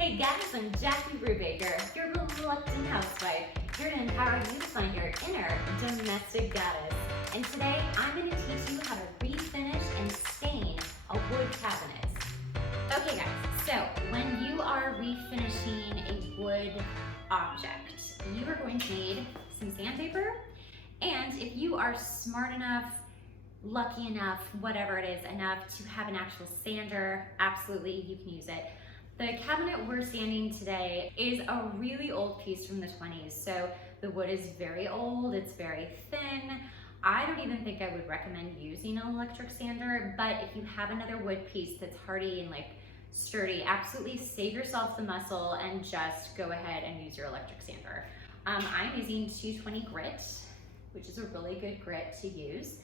Hey guys, I'm Jackie Brubaker, your reluctant housewife, here to empower you to find your inner domestic goddess. And today, I'm going to teach you how to refinish and stain a wood cabinet. Okay guys, so when you are refinishing a wood object, you are going to need some sandpaper, and if you are smart enough, lucky enough, whatever it is, enough to have an actual sander, absolutely you can use it. The cabinet we're sanding today is a really old piece from the 20s, so the wood is very old, it's very thin. I don't even think I would recommend using an electric sander, but if you have another wood piece that's hardy and like sturdy, absolutely save yourself the muscle and just go ahead and use your electric sander. I'm using 220 grit, which is a really good grit to use.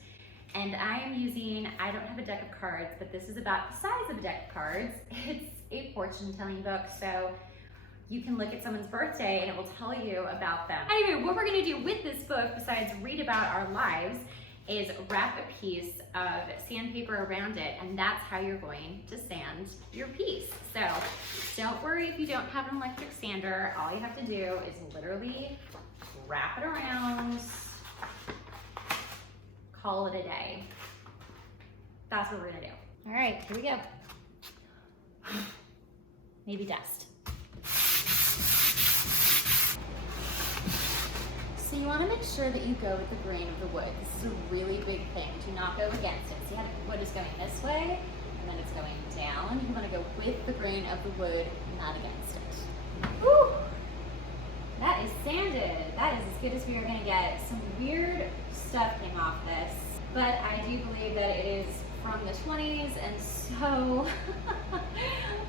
And I am using, I don't have a deck of cards, but this is about the size of a deck of cards. It's a fortune telling book, so you can look at someone's birthday and it will tell you about them. Anyway, what we're gonna do with this book, besides read about our lives, is wrap a piece of sandpaper around it, and that's how you're going to sand your piece. So don't worry if you don't have an electric sander. All you have to do is literally wrap it around, call it a day. That's what we're gonna do. All right, here we go. Maybe dust. So you wanna make sure that you go with the grain of the wood. This is a really big thing. Do not go against it. See how the wood is going this way, and then it's going down. You wanna go with the grain of the wood, not against it. Woo! That is sanded. That is as good as we are gonna get. Some weird stuff came off this, but I do believe that it is from the 20s, and so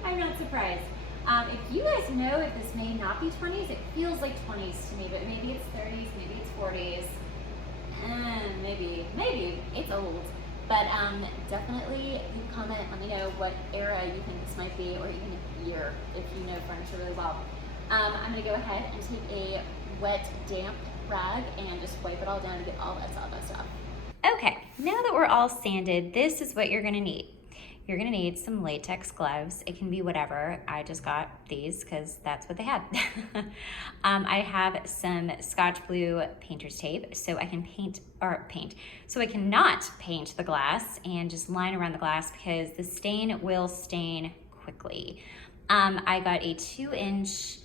I'm not surprised. If you guys know if this may not be 20s, it feels like 20s to me, but maybe it's 30s, maybe it's 40s, and maybe it's old. But definitely you can comment, let me know what era you think this might be, or even year if you know furniture really well. I'm gonna go ahead and take a wet, damp rag and just wipe it all down to get all that sawdust off. Okay, now that we're all sanded, this is what you're gonna need. You're gonna need some latex gloves. It can be whatever. I just got these because that's what they had. I have some Scotch Blue painter's tape so I can so I cannot paint the glass and just line around the glass because the stain will stain quickly. I got a 2-inch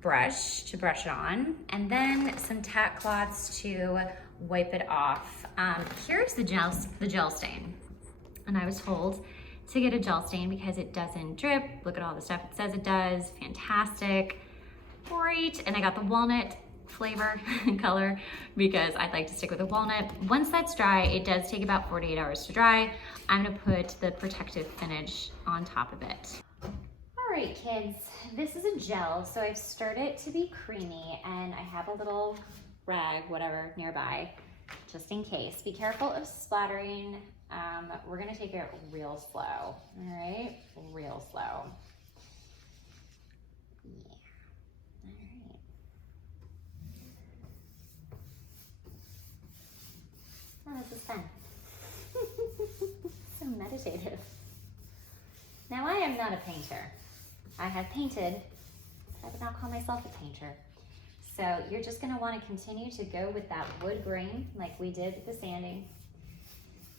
brush to brush it on, and then some tack cloths to wipe it off. Here's the gel stain. And I was told to get a gel stain because it doesn't drip. Look at all the stuff it says it does. Fantastic, great. And I got the walnut flavor color because I'd like to stick with the walnut. Once that's dry, it does take about 48 hours to dry. I'm gonna put the protective finish on top of it. All right, kids, this is a gel, so I've stirred it to be creamy, and I have a little rag, whatever, nearby, just in case. Be careful of splattering. We're gonna take it real slow, all right? Real slow. Yeah, all right. Oh, this is fun. So meditative. Now, I am not a painter. I have painted, but I would not call myself a painter. So you're just gonna wanna continue to go with that wood grain like we did with the sanding.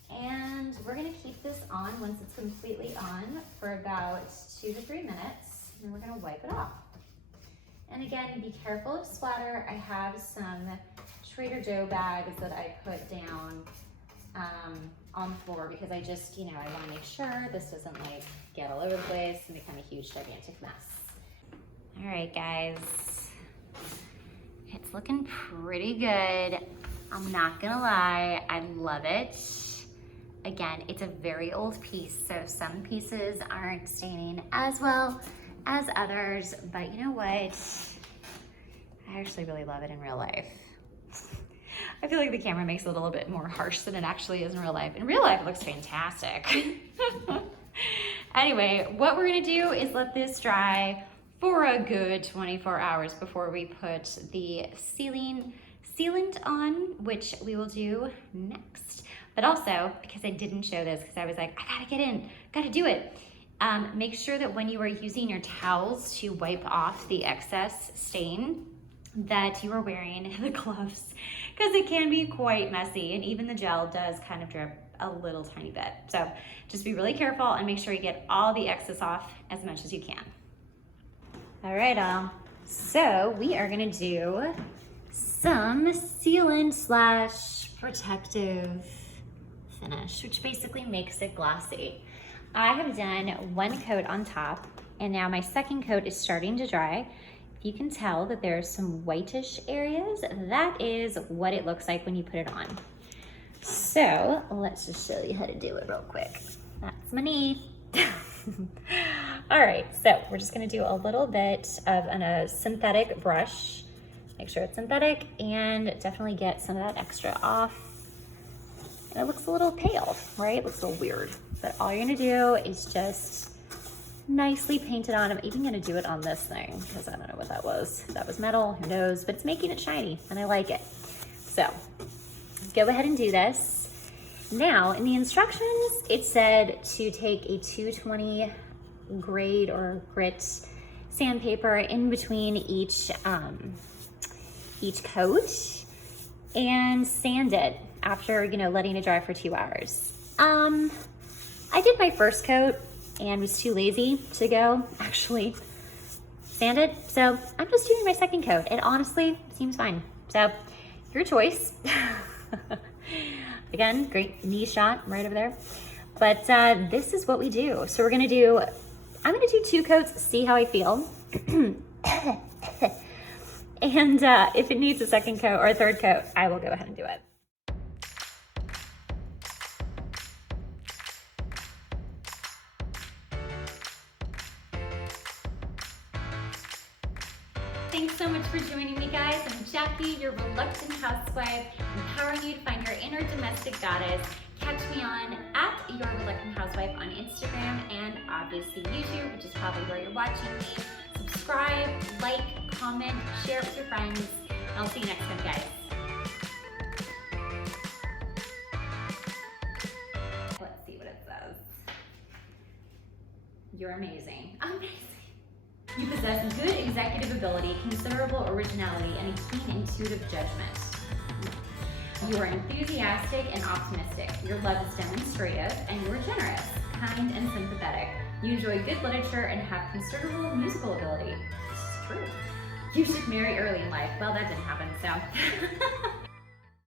And we're gonna keep this on once it's completely on for about 2 to 3 minutes, and we're gonna wipe it off. And again, be careful of splatter. I have some Trader Joe bags that I put down on the floor because I just, I wanna make sure this doesn't like get all over the place and become a huge, gigantic mess. All right, guys, it's looking pretty good. I'm not gonna lie, I love it. Again, it's a very old piece, so some pieces aren't staining as well as others, but you know what? I actually really love it in real life. I feel like the camera makes it a little bit more harsh than it actually is in real life. In real life, it looks fantastic. Anyway, what we're gonna do is let this dry for a good 24 hours before we put the sealant on, which we will do next. But also, because I didn't show this, because I was like, I gotta get in, gotta do it. Make sure that when you are using your towels to wipe off the excess stain, that you are wearing the gloves, because it can be quite messy, and even the gel does kind of drip a little tiny bit. So just be really careful and make sure you get all the excess off as much as you can. All right, all. So we are gonna do some sealant slash protective finish, which basically makes it glossy. I have done one coat on top, and now my second coat is starting to dry. If you can tell that there's some whitish areas, that is what it looks like when you put it on. So let's just show you how to do it real quick. That's my knee. All right, so we're just gonna do a little bit of a synthetic brush. Make sure it's synthetic and definitely get some of that extra off. And it looks a little pale, right? It looks a little weird, but all you're gonna do is just nicely paint it on. I'm even gonna do it on this thing because I don't know what that was. That was metal, who knows, but it's making it shiny and I like it. So go ahead and do this. Now in the instructions, it said to take a 220 grade or grit sandpaper in between each coat and sand it after, letting it dry for 2 hours. I did my first coat and was too lazy to go actually sand it. So I'm just doing my second coat. It honestly seems fine. So your choice. Again, great knee shot right over there. But this is what we do. So I'm gonna do 2 coats, see how I feel. And if it needs a second coat or a third coat, I will go ahead and do it. Thanks so much for joining me, guys. I'm Jackie, your reluctant housewife, empowering you to find your inner domestic goddess. Catch me on @YourReluctantHousewife on Instagram and obviously YouTube, which is probably where you're watching me. Subscribe, like, comment, share it with your friends. I'll see you next time, guys. Let's see what it says. You're amazing. Amazing. You possess good executive ability, considerable originality, and a keen intuitive judgment. You are enthusiastic and optimistic. Your love is demonstrative, and you are generous, kind, and sympathetic. You enjoy good literature and have considerable musical ability. This is true. You should marry early in life. Well, that didn't happen, so.